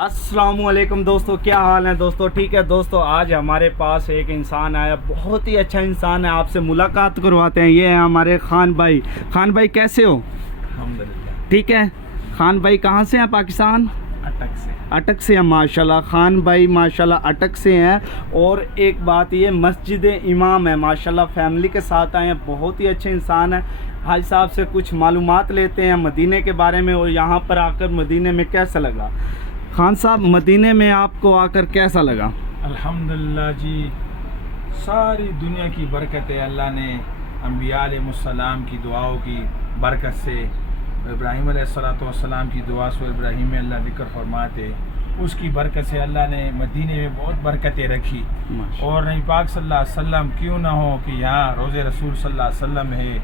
السلام علیکم دوستو، کیا حال ہے دوستو؟ ٹھیک ہے دوستو، آج ہمارے پاس ایک انسان آیا، بہت ہی اچھا انسان ہے، آپ سے ملاقات کرواتے ہیں۔ یہ ہے ہمارے خان بھائی۔ خان بھائی کیسے ہو؟ الحمدللہ ٹھیک ہے۔ خان بھائی کہاں سے ہیں؟ پاکستان اٹک سے ہیں ماشاءاللہ۔ خان بھائی ماشاءاللہ اٹک سے ہیں، اور ایک بات یہ مسجد امام ہے ماشاءاللہ، فیملی کے ساتھ آئے ہیں، بہت ہی اچھے انسان ہیں۔ حاج صاحب سے کچھ معلومات لیتے ہیں مدینے کے بارے میں، اور یہاں پر آ کر مدینے میں کیسا لگا؟ خان صاحب، مدینے میں آپ کو آ کر کیسا لگا؟ الحمدللہ جی، ساری دنیا کی برکت ہے۔ اللہ نے انبیاء علیہ السلام کی دعاؤں کی برکت سے، ابراہیم علیہ السلام کی دعا سے، ابراہیم میں اللہ ذکر فرماتے، اس کی برکت سے اللہ نے مدینے میں بہت برکتیں رکھی۔ اور نبی پاک صلی اللہ علیہ وسلم کیوں نہ ہو کہ یہاں روض رسول صلی اللہ علیہ وسلم ہے،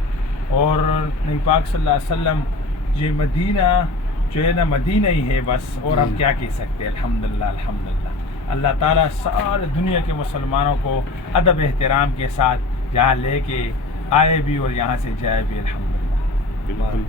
اور نبی پاک صلی اللہ علیہ وسلم یہ مدینہ جو ہے نا مدینہ ہی ہے بس، اور ہم کیا کہہ سکتے ہیں۔ الحمدللہ الحمدللہ، اللہ تعالیٰ سارے دنیا کے مسلمانوں کو ادب احترام کے ساتھ یہاں لے کے آئے بھی اور یہاں سے جائے بھی، الحمدللہ۔ بالکل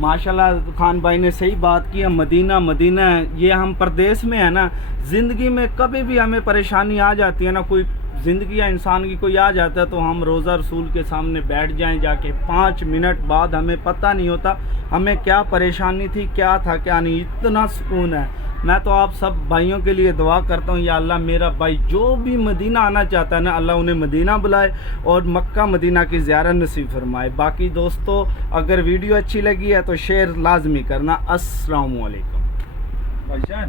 ماشاءاللہ، خان بھائی نے صحیح بات کی ہے۔ مدینہ یہ ہم پردیس میں ہے نا، زندگی میں کبھی بھی ہمیں پریشانی آ جاتی ہے نا، کوئی زندگی یا انسان کی کوئی آ جاتا ہے، تو ہم روزہ رسول کے سامنے بیٹھ جائیں جا کے، 5 منٹ بعد ہمیں پتہ نہیں ہوتا ہمیں کیا پریشانی تھی، کیا تھا کیا نہیں، اتنا سکون ہے۔ میں تو آپ سب بھائیوں کے لیے دعا کرتا ہوں، یا اللہ میرا بھائی جو بھی مدینہ آنا چاہتا ہے نا، اللہ انہیں مدینہ بلائے اور مکہ مدینہ کی زیارت نصیب فرمائے۔ باقی دوستو، اگر ویڈیو اچھی لگی ہے تو شیئر لازمی کرنا۔ السلام علیکم۔ بھائی جان